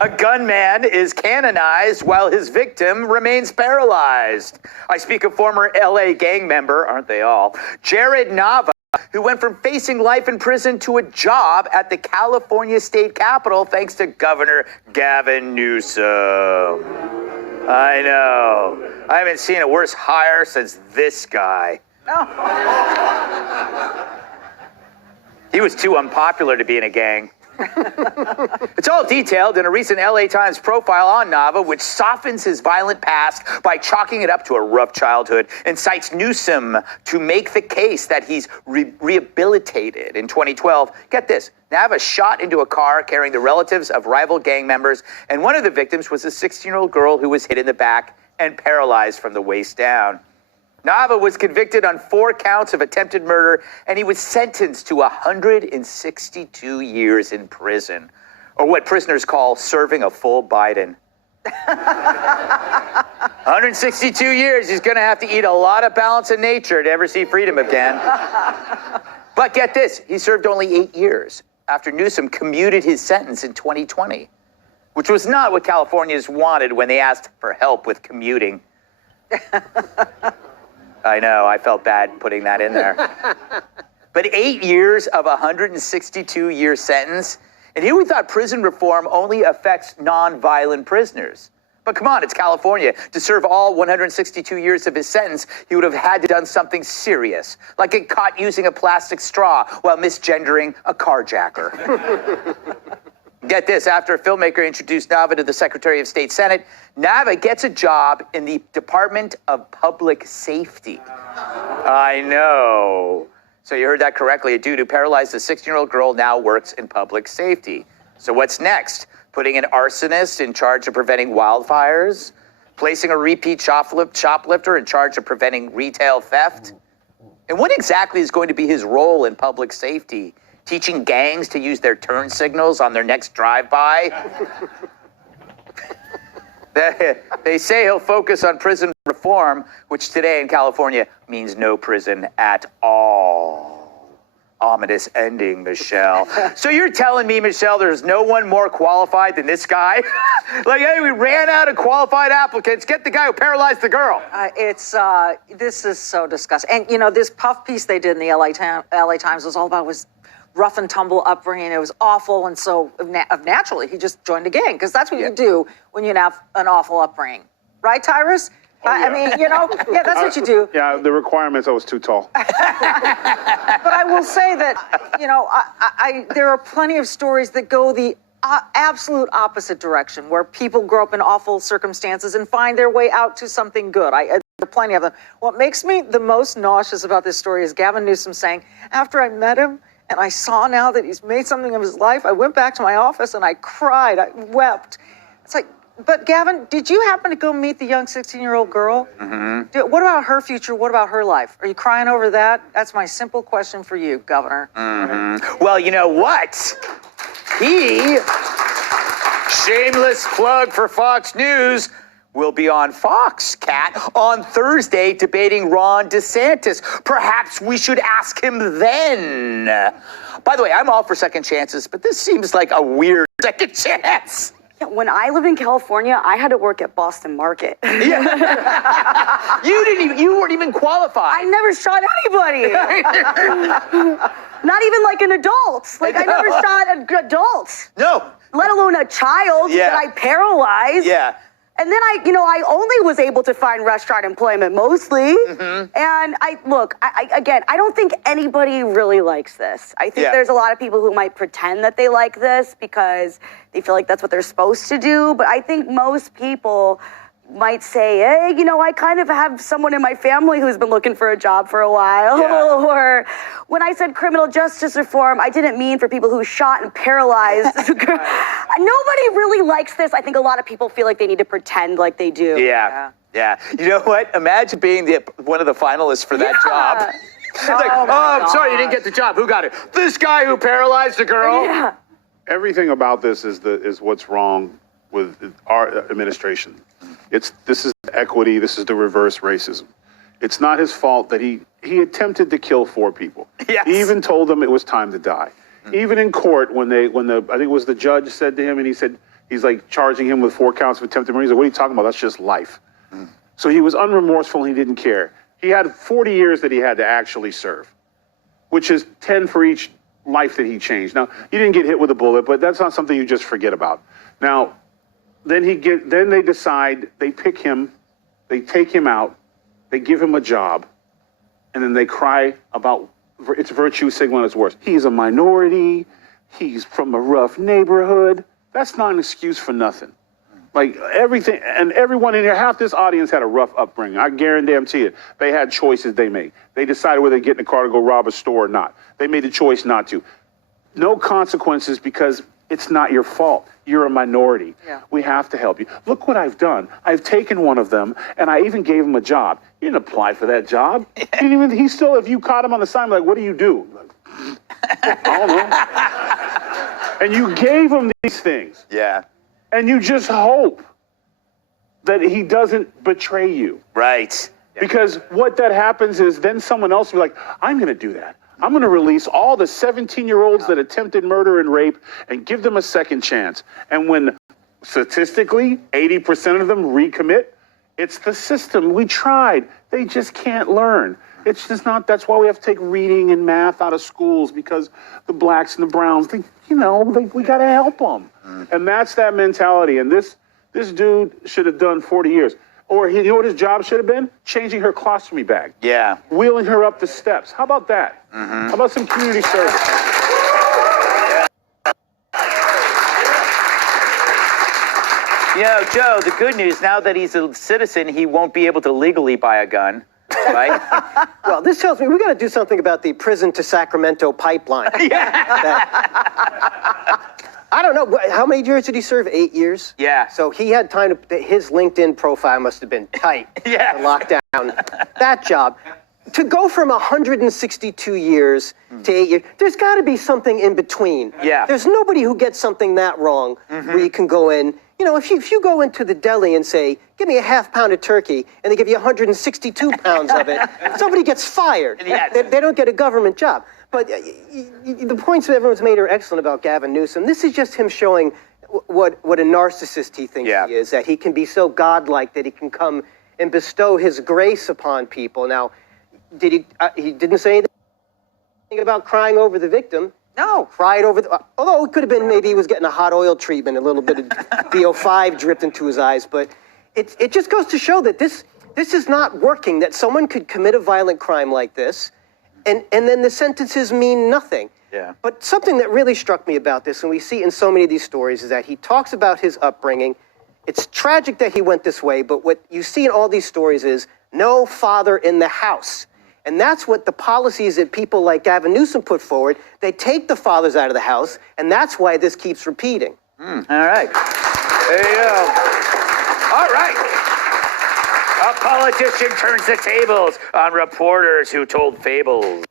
A gunman is canonized while his victim remains paralyzed. I speak of former LA gang member, aren't they all, Jared Nava, who went from facing life in prison to a job at the California state capitol thanks to Governor Gavin Newsom. I know. I haven't seen a worse hire since this guy. He was too unpopular to be in a gang. It's all detailed in a recent LA Times profile on Nava, which softens his violent past by chalking it up to a rough childhood and cites Newsom to make the case that he's rehabilitated. In 2012, get this, Nava shot into a car carrying the relatives of rival gang members, and one of the victims was a 16-year-old girl who was hit in the back and paralyzed from the waist down. Nava was convicted on 4 counts of attempted murder, and he was sentenced to 162 years in prison, or what prisoners call serving a full Biden. 162 years, he's going to have to eat a lot of balance in nature to ever see freedom again. But get this, he served only 8 years after Newsom commuted his sentence in 2020, which was not what Californians wanted when they asked for help with commuting. I know, I felt bad putting that in there. But 8 years of a 162-year sentence, and here we thought prison reform only affects non-violent prisoners. But come on, it's California. To serve all 162 years of his sentence, he would have had to done something serious, like get caught using a plastic straw while misgendering a carjacker. Get this, after a filmmaker introduced Nava to the Secretary of State Senate, Nava gets a job in the Department of Public Safety. I know. So you heard that correctly. A dude who paralyzed a 16-year-old girl now works in public safety. So what's next? Putting an arsonist in charge of preventing wildfires? Placing a repeat shoplifter in charge of preventing retail theft? And what exactly is going to be his role in public safety? Teaching gangs to use their turn signals on their next drive-by? They say he'll focus on prison reform, which today in California means no prison at all. Ominous ending, Michelle. So you're telling me, Michelle, there's no one more qualified than this guy? Like, hey, we ran out of qualified applicants. Get the guy who paralyzed the girl. This is so disgusting. And, you know, this puff piece they did in the LA Times was all about was rough and tumble upbringing. It was awful. And so naturally, he just joined a gang because that's what you do when you have an awful upbringing. Right, Tyrus? Oh, yeah. I mean, you know, yeah, that's what you do. Yeah, the requirements, I was too tall. But I will say that, you know, there are plenty of stories that go the absolute opposite direction, where people grow up in awful circumstances and find their way out to something good. There are plenty of them. What makes me the most nauseous about this story is Gavin Newsom saying, after I met him and I saw now that he's made something of his life, I went back to my office and I cried, I wept. It's like, but Gavin, did you happen to go meet the young 16-year-old girl? Mm-hmm. What about her future? What about her life? Are you crying over that? That's my simple question for you, Governor. Mm-hmm. Well, you know what? He, shameless plug for Fox News, will be on Fox, Kat, on Thursday debating Ron DeSantis. Perhaps we should ask him then. By the way, I'm all for second chances, but this seems like a weird second chance. When I lived in California, I had to work at Boston Market. Yeah. You weren't even qualified. I never shot anybody. Not even like an adult. Like I never shot an adult. No. Let alone a child that I paralyzed. Yeah. And then I only was able to find restaurant employment mostly. Mm-hmm. And I don't think anybody really likes this. I think there's a lot of people who might pretend that they like this because they feel like that's what they're supposed to do. But I think most people might say, hey, you know, I kind of have someone in my family who's been looking for a job for a while. Yeah. Or when I said criminal justice reform, I didn't mean for people who shot and paralyzed. Nobody really likes this. I think a lot of people feel like they need to pretend like they do. Yeah. You know what? Imagine being one of the finalists for that job. It's like, I'm sorry, you didn't get the job. Who got it? This guy who paralyzed the girl? Yeah. Everything about this is what's wrong with our administration. This is equity. This is the reverse racism. It's not his fault that he attempted to kill 4 people. Yes. He even told them it was time to die. Mm-hmm. Even in court, when I think it was the judge said to him, and he said He's like charging him with 4 counts of attempted murder. He's like, what are you talking about? That's just life. So he was unremorseful. He didn't care. He had 40 years that he had to actually serve, which is 10 for each life that he changed. Now, he didn't get hit with a bullet, but that's not something you just forget about. Now, then they decide, they pick him, they take him out, they give him a job, and then they cry about its virtue signaling its worst. He's a minority. He's from a rough neighborhood. That's not an excuse for nothing. Like everything, and everyone in here, half this audience had a rough upbringing. I guarantee it. They had choices they made. They decided whether to get in the car to go rob a store or not. They made the choice not to. No consequences because it's not your fault. You're a minority. Yeah. We have to help you. Look what I've done. I've taken one of them, and I even gave him a job. He didn't apply for that job. He still, if you caught him on the sign, like, what do you do? Like, I don't know. And you gave him these things. Yeah. And you just hope that he doesn't betray you. Right. Because what that happens is then someone else will be like, I'm going to do that. I'm going to release all the 17-year-olds that attempted murder and rape and give them a second chance. And when statistically 80% of them recommit, it's the system. We tried. They just can't learn. It's just not, that's why we have to take reading and math out of schools, because the blacks and the browns, we got to help them. And that's that mentality. And this dude should have done 40 years. Or you know what his job should have been? Changing her colostomy bag. Yeah. Wheeling her up the steps. How about that? How about some community service? You know, Joe, the good news, now that he's a citizen, he won't be able to legally buy a gun, right? Well, this tells me we got to do something about the prison to Sacramento pipeline. I don't know. How many years did he serve? 8 years? Yeah. So he had time to, his LinkedIn profile must have been tight. Yeah. To lock down that job. To go from 162 years to 8 years, there's got to be something in between. Yeah. There's nobody who gets something that wrong where you can go in. You know, if you go into the deli and say, give me a half pound of turkey, and they give you 162 pounds of it, somebody gets fired. Yes. They don't get a government job. But the points that everyone's made are excellent about Gavin Newsom. This is just him showing what a narcissist he thinks he is, that he can be so godlike that he can come and bestow his grace upon people. Now, he didn't say anything about crying over the victim. No. Cried over although it could have been maybe he was getting a hot oil treatment, a little bit of BO5 dripped into his eyes. But it just goes to show that this is not working, that someone could commit a violent crime like this, and then the sentences mean nothing. Yeah. But something that really struck me about this, and we see in so many of these stories, is that he talks about his upbringing. It's tragic that he went this way, but what you see in all these stories is no father in the house. And that's what the policies that people like Gavin Newsom put forward. They take the fathers out of the house, and that's why this keeps repeating. All right. There you go. All right. A politician turns the tables on reporters who told fables.